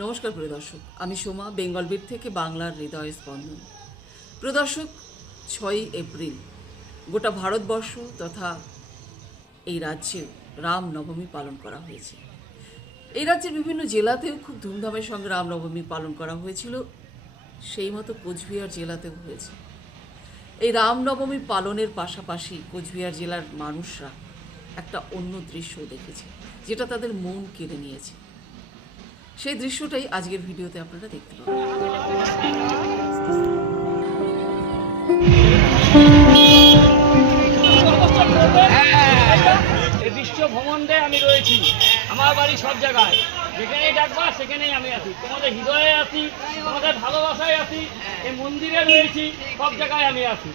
নমস্কার প্রিয় দর্শক, আমি সোমা বেঙ্গলবীর থেকে বাংলার হৃদয় স্পন্দন। প্রিয় দর্শক, ছয়ই এপ্রিল, গোটা ভারতবর্ষ তথা এই রাজ্যে রামনবমী পালন করা হয়েছে। এই রাজ্যের বিভিন্ন জেলাতেও খুব ধুমধামের সঙ্গে রামনবমী পালন করা হয়েছিল, সেই মতো কোচবিহার জেলাতেও হয়েছে। এই রামনবমী পালনের পাশাপাশি কোচবিহার জেলার মানুষরা একটা অন্য দৃশ্য দেখেছে, যেটা তাদের মন কেড়ে নিয়েছে। সেই দৃশ্যটাই আজকের ভিডিওতে আপনারা দেখতে পাবেন। এই বিশ্ব ভ্রমণে আমি রয়েছি। আমার বাড়ি সব জায়গায়। ডাকবা সেখানেই আমি আছি। তোমাদের হৃদয়ে আছি তোমাদের ভালোবাসায় আছি এই মন্দিরে রয়েছি সব জায়গায় আমি আছি।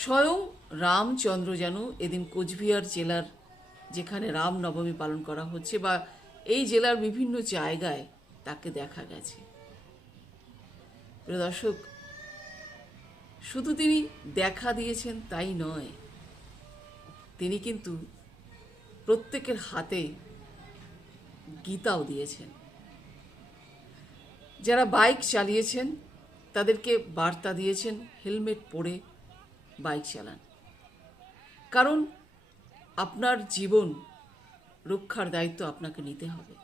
স্বয়ং রামচন্দ্র যেন এদিন কোচবিহার জেলার যেখানে রাম নবমী পালন করা হচ্ছে বা এই জেলার বিভিন্ন জায়গায় তাকে দেখা গেছে। দর্শক, শুধু তিনি দেখা দিয়েছেন তাই নয়, তিনি কিন্তু প্রত্যেকের হাতে গীতাও দিয়েছেন। যারা বাইক চালিয়েছেন, তাদেরকে বার্তা দিয়েছেন, হেলমেট পরে বাইক চালান। কারণ আপনার জীবন রক্ষার দায়িত্ব আপনাকে নিতে হবে।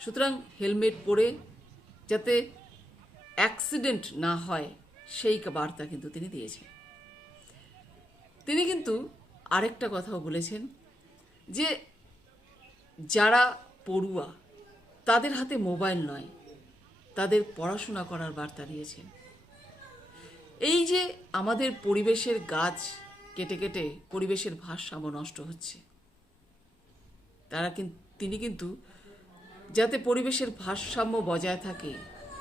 সুতরাং হেলমেট পরে যাতে অ্যাক্সিডেন্ট না হয়, সেই বার্তা কিন্তু তিনি দিয়েছেন। তিনি কিন্তু আরেকটা কথাও বলেছেন যে যারা পড়ুয়া, তাদের হাতে মোবাইল নয়, তাদের পড়াশোনা করার বার্তা দিয়েছেন। এই যে আমাদের পরিবেশের গাছ কেটে কেটে পরিবেশের ভারসাম্য নষ্ট হচ্ছে। তারা কিন্তু তিনি কিন্তু যাতে পরিবেশের ভারসাম্য বজায় থাকে,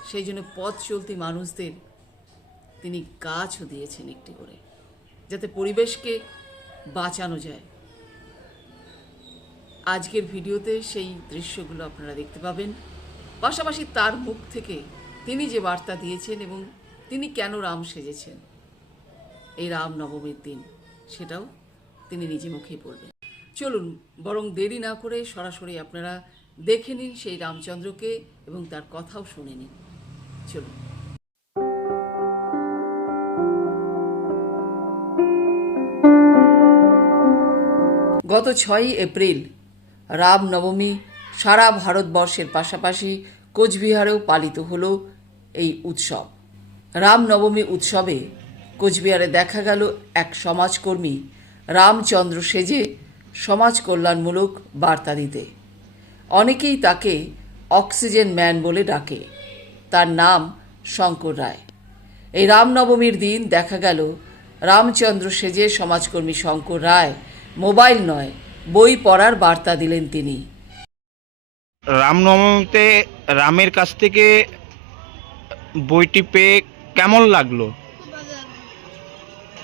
সেই জন্য পথ চলতি মানুষদের তিনি গাছও দিয়েছেন একটি করে, যাতে পরিবেশকে বাঁচানো যায়। আজকের ভিডিওতে সেই দৃশ্যগুলো আপনারা দেখতে পাবেন। পাশাপাশি তার মুখ থেকে তিনি যে বার্তা দিয়েছেন এবং তিনি কেন রাম সেজেছেন, এই রাম নবমীর দিন। সেটাও তিনি নিজে মুখেই বলবেন চলুন, বরং দেরি না করে সরাসরি আপনারা দেখে নিন সেই রামচন্দ্রকে এবং তার কথাও শুনে নিন। চলুন। গত ছয়ই এপ্রিল রাম নবমী সারা ভারতবর্ষের পাশাপাশি কোচবিহারেও পালিত হলো এই উৎসব। রাম নবমী উৎসবে কোচবিহারে দেখা গেল এক সমাজকর্মী। রামচন্দ্র সেজে সমাজ কল্যাণমূলক বার্তা দিতে। অনেকেই তাকে অক্সিজেন ম্যান বলে ডাকে। তার নাম শঙ্কর রায়। এই রামনবমীর দিন দেখা গেল রামচন্দ্র সেজে সমাজকর্মী শঙ্কর রায় মোবাইল নয়, বই পড়ার বার্তা দিলেন তিনি। রামনবমীতে রামের কাছ থেকে বইটি পেয়ে কেমন লাগল?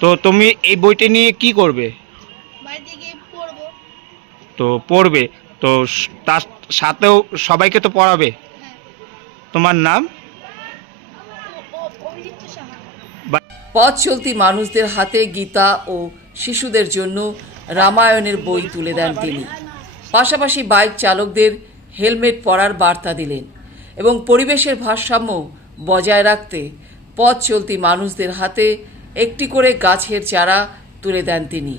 তো তুমি এই বইটি নিয়ে কি করবে? তো পড়বে। তো তার সাথেও সবাইকে তো পড়াবে? হ্যাঁ। তোমার নাম? পথ চলতি মানুষদের হাতে গীতা ও শিশুদের জন্য রামায়ণের বই তুলে দেন তিনি। পাশাপাশি বাইক চালকদের হেলমেট পরার বার্তা দিলেন এবং পরিবেশের ভারসাম্য বজায় রাখতে পথ চলতি মানুষদের হাতে একটি করে গাছের চারা তুলে দেন তিনি।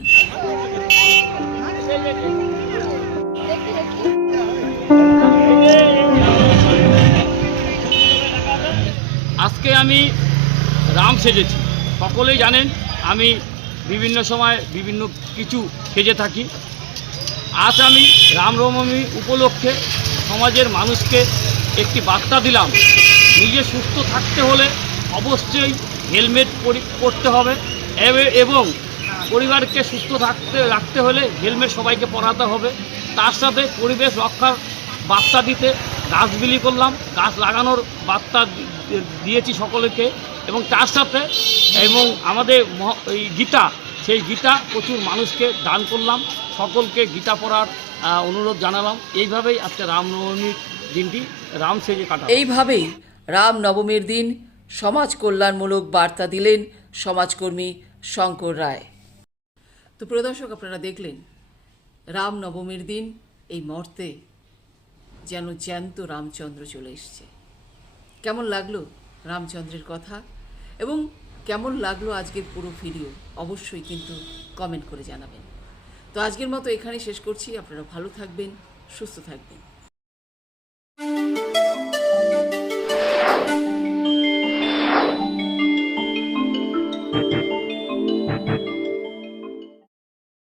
আজকে আমি রাম সেজেছি। সকলেই জানেন, আমি বিভিন্ন সময় বিভিন্ন কিছু সেজে থাকি। আজ আমি রামনবমী উপলক্ষে সমাজের মানুষকে একটি বার্তা দিলাম। নিজে সুস্থ থাকতে হলে অবশ্যই হেলমেট পরি, পরতে হবে। এবং পরিবারকে সুস্থ থাকতে, রাখতে হলে হেলমেট সবাইকে পরাতে হবে। তার সাথে পরিবেশ রক্ষার বার্তা দিতে গাছ বিলি করলাম। গাছ লাগানোর বার্তা দিয়েছি সকলকে। এবং তার সাথে এবং আমাদের এই গীতা, সেই গীতা প্রচুর মানুষকে দান করলাম। সকলকে গীতা পড়ার অনুরোধ জানালাম। এইভাবেই আজকে রামনবমীর দিনটি, রাম সেজে কাটা এইভাবেই রাম নবমীর দিন সমাজ কল্যাণমূলক বার্তা দিলেন সমাজকর্মী শঙ্কর রায়। তো প্রিয় দর্শক, আপনারা দেখলেন রাম নবমীর দিন এই মর্তে যেন জ্যান্ত রামচন্দ্র চলে এসছে। কেমন লাগল রামচন্দ্রের কথা? এবং কেমন লাগল আজকের পুরো ভিডিও? অবশ্যই কিন্তু কমেন্ট করে জানাবেন। তো আজকের মতো এখানে শেষ করছি। আপনারা ভালো থাকবেন, সুস্থ থাকবেন।